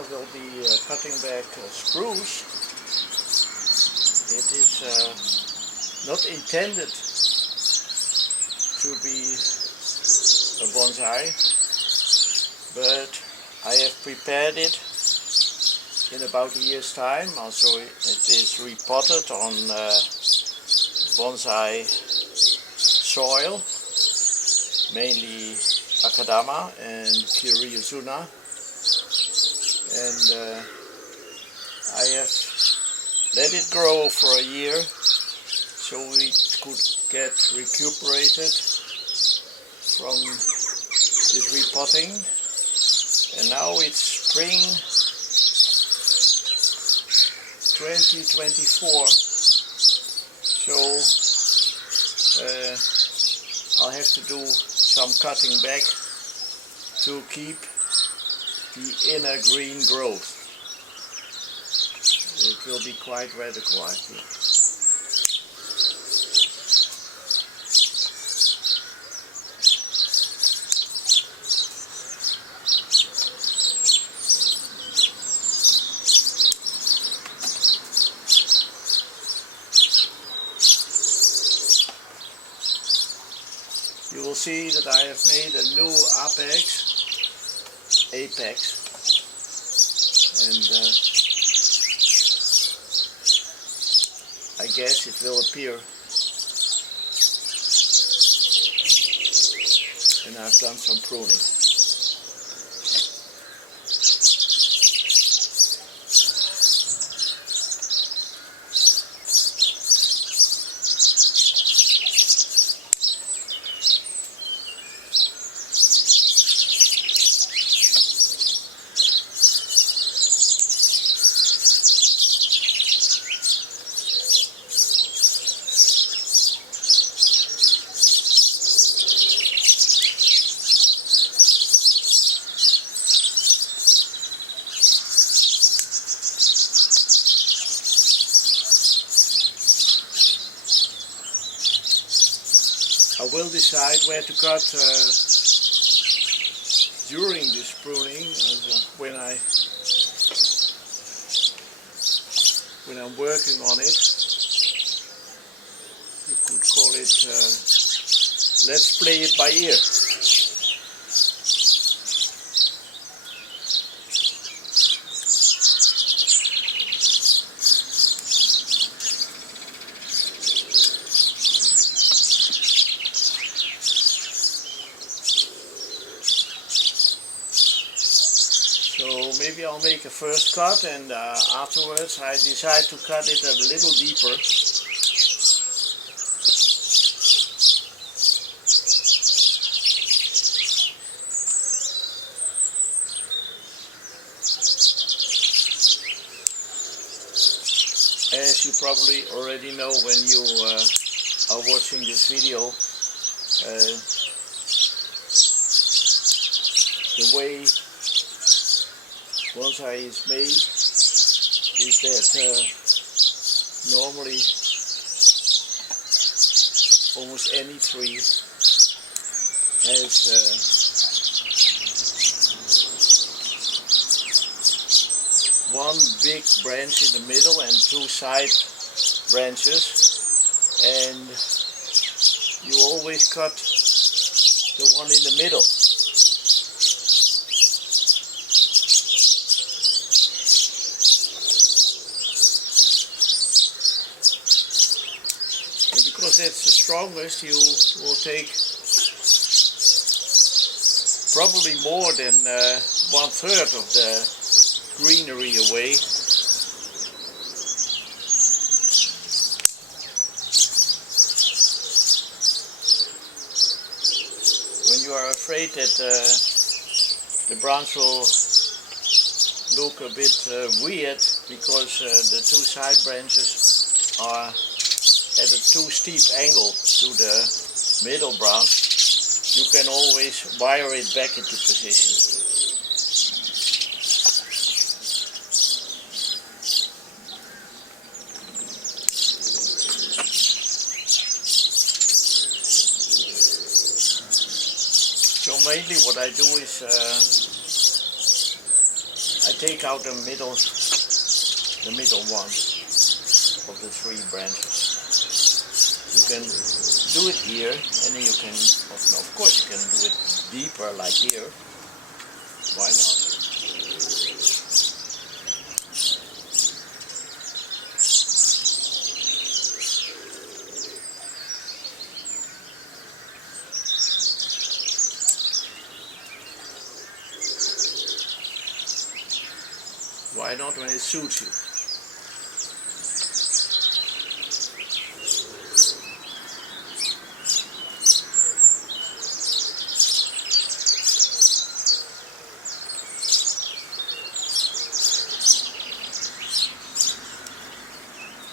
I will be cutting back spruce. It is not intended to be a bonsai, but I have prepared it in about a year's time. Also it is repotted on bonsai soil, mainly akadama and kiriyazuna, and I have let it grow for a year so it could get recuperated from this repotting. And now it's spring 2024, so I'll have to do some cutting back to keep the inner green growth. It will be quite radical, I think. You will see that I have made a new apex, and I guess it will appear, and I've done some pruning. I will decide where to cut during this pruning, when I'm working on it. You could call it let's play it by ear. So maybe I'll make a first cut, and afterwards I decide to cut it a little deeper. As you probably already know when you are watching this video, the way bonsai is made is that normally almost any tree has one big branch in the middle and two side branches, and you always cut the one in the middle. Because it's the strongest, you will take probably more than 1/3 of the greenery away. When you are afraid that the branch will look a bit weird because the two side branches are at a too steep angle to the middle branch, you can always wire it back into position. So mainly what I do is I take out the middle one of the 3 branches. You can do it here, and then you can, of course, you can do it deeper like here. Why not? Why not when it suits you?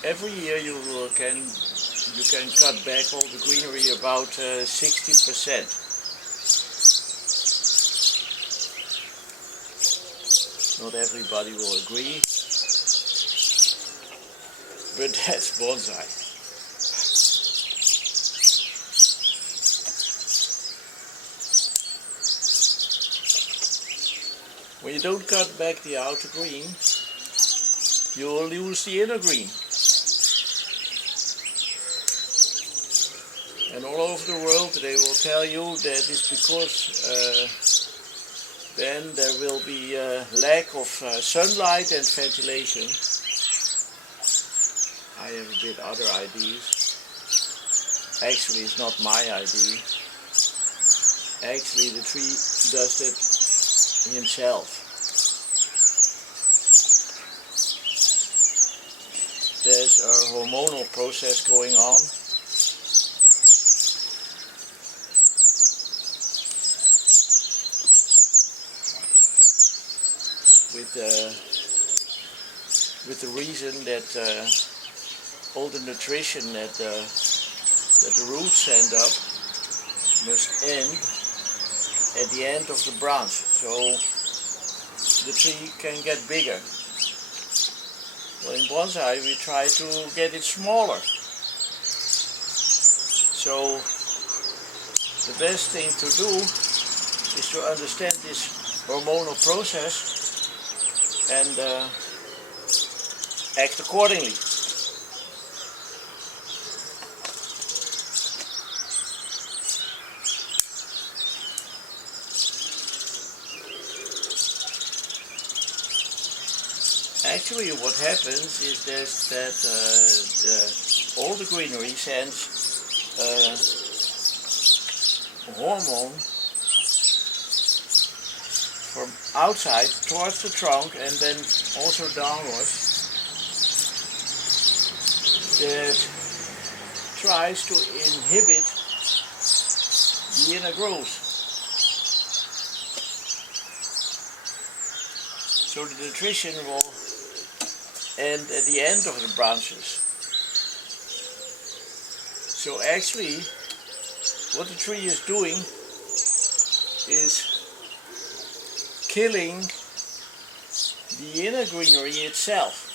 Every year you can cut back all the greenery about 60%. Not everybody will agree, but that's bonsai. When you don't cut back the outer green, you will lose the inner green. And all over the world they will tell you that it's because then there will be lack of sunlight and ventilation. I have a bit other ideas. Actually, it's not my idea. Actually, the tree does that himself. There's a hormonal process going on. With the reason that all the nutrition that the roots send up must end at the end of the branch, so the tree can get bigger. Well, in bonsai we try to get it smaller. So the best thing to do is to understand this hormonal process and act accordingly. Actually, what happens is that all the greenery sends hormone from outside towards the trunk and then also downwards that tries to inhibit the inner growth. So the nutrition will end at the end of the branches. So actually what the tree is doing is killing the inner greenery itself.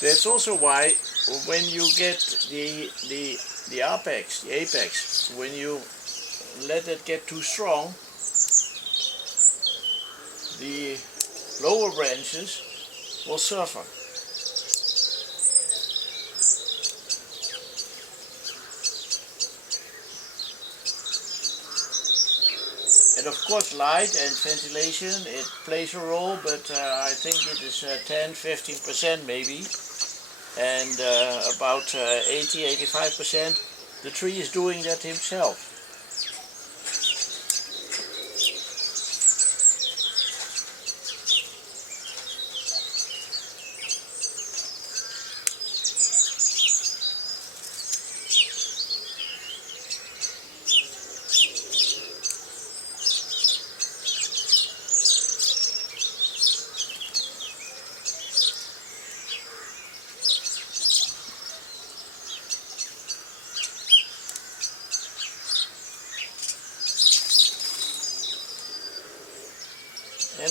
That's also why when you get the apex, when you let it get too strong, the lower branches will suffer. And of course light and ventilation, it plays a role, but I think it is 10-15% maybe. And about 80-85% the tree is doing that himself.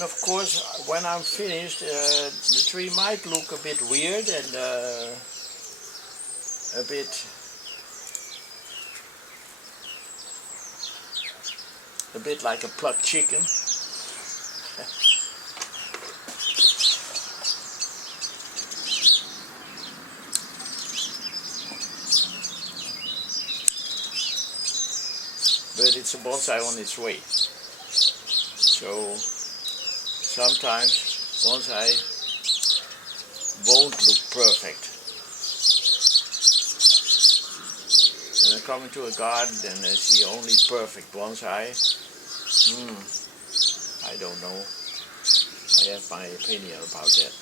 And of course, when I'm finished, the tree might look a bit weird and a bit like a plucked chicken. But it's a bonsai on its way. So sometimes bonsai won't look perfect. When I come into a garden and I see only perfect bonsai, I don't know. I have my opinion about that.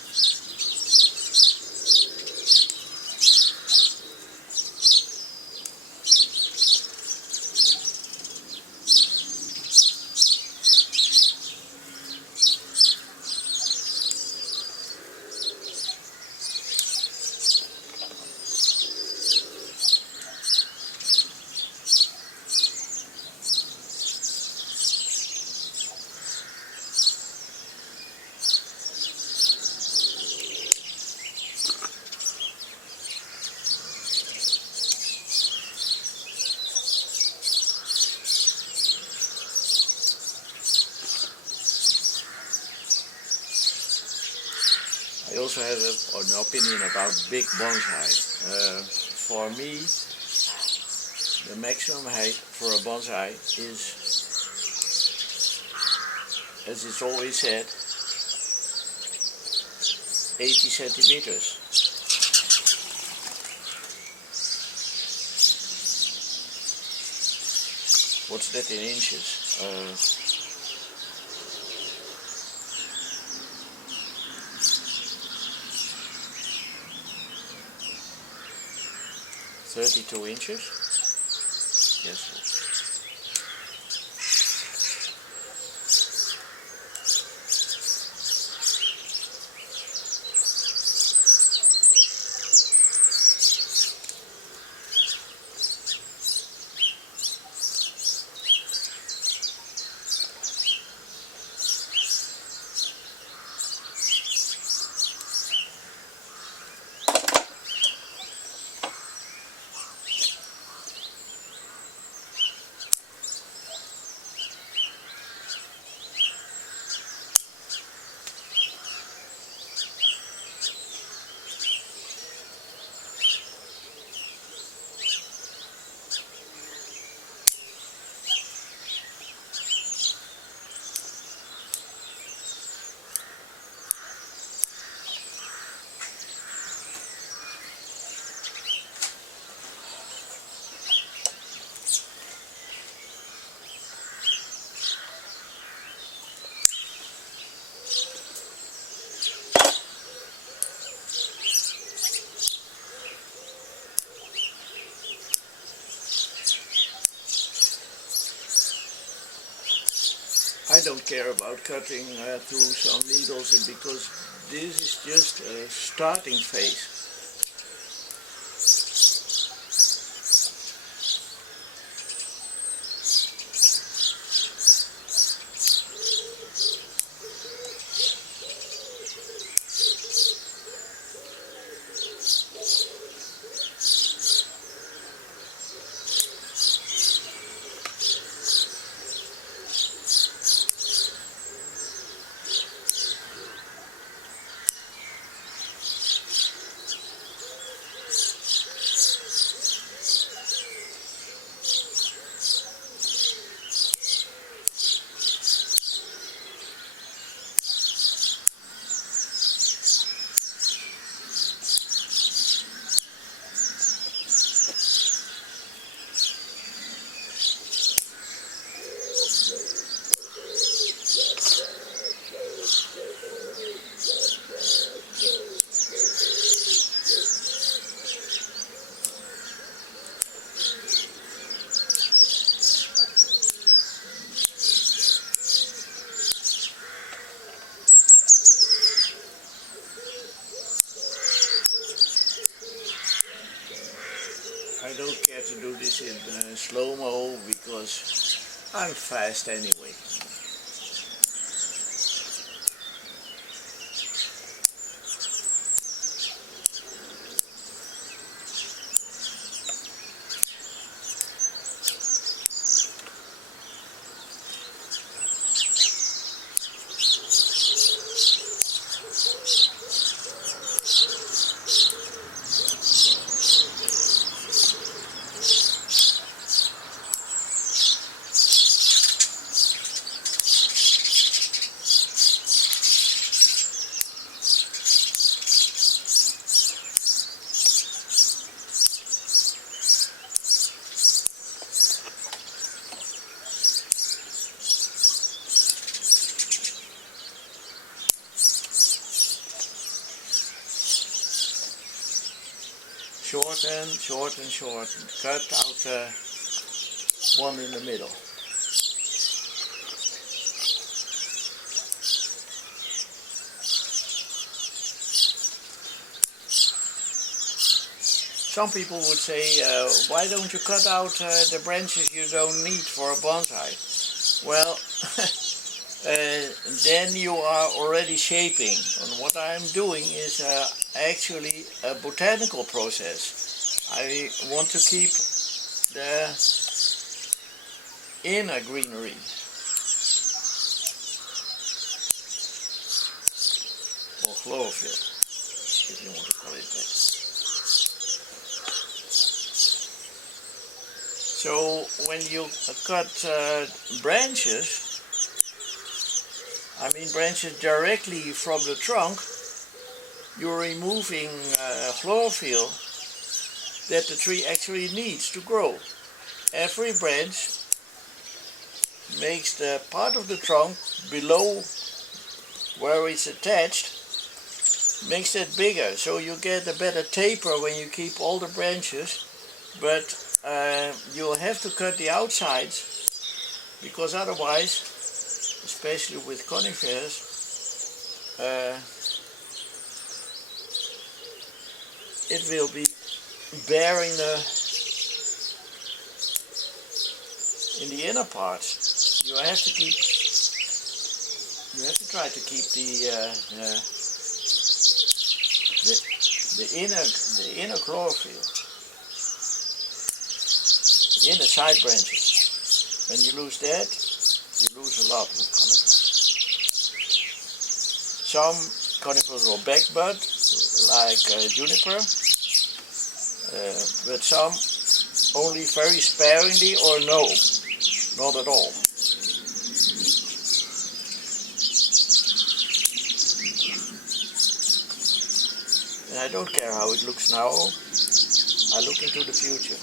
I also have an opinion about big bonsai. For me, the maximum height for a bonsai is, as it's always said, 80 centimeters. What's that in inches? 32 inches? Yes. I don't care about cutting through some needles because this is just a starting phase. I don't care to do this in slow-mo because I'm fast anyway. shorten, shorten, shorten. Cut out one in the middle. Some people would say, why don't you cut out the branches you don't need for a bonsai? Well, then you are already shaping. And what I'm doing is actually a botanical process. I want to keep the inner greenery. Or chlorophyll, if you want to call it that. So when you cut branches, I mean branches directly from the trunk, you're removing chlorophyll that the tree actually needs to grow. Every branch makes the part of the trunk below where it's attached, makes it bigger, so you get a better taper when you keep all the branches, but you'll have to cut the outsides, because otherwise, especially with conifers, it will be bare in the inner parts. You have to try to keep the inner chlorophyll. In the side branches. When you lose that, you lose a lot with conifers. Some conifers will backbud, like juniper, but some only very sparingly or no, not at all. And I don't care how it looks now, I look into the future.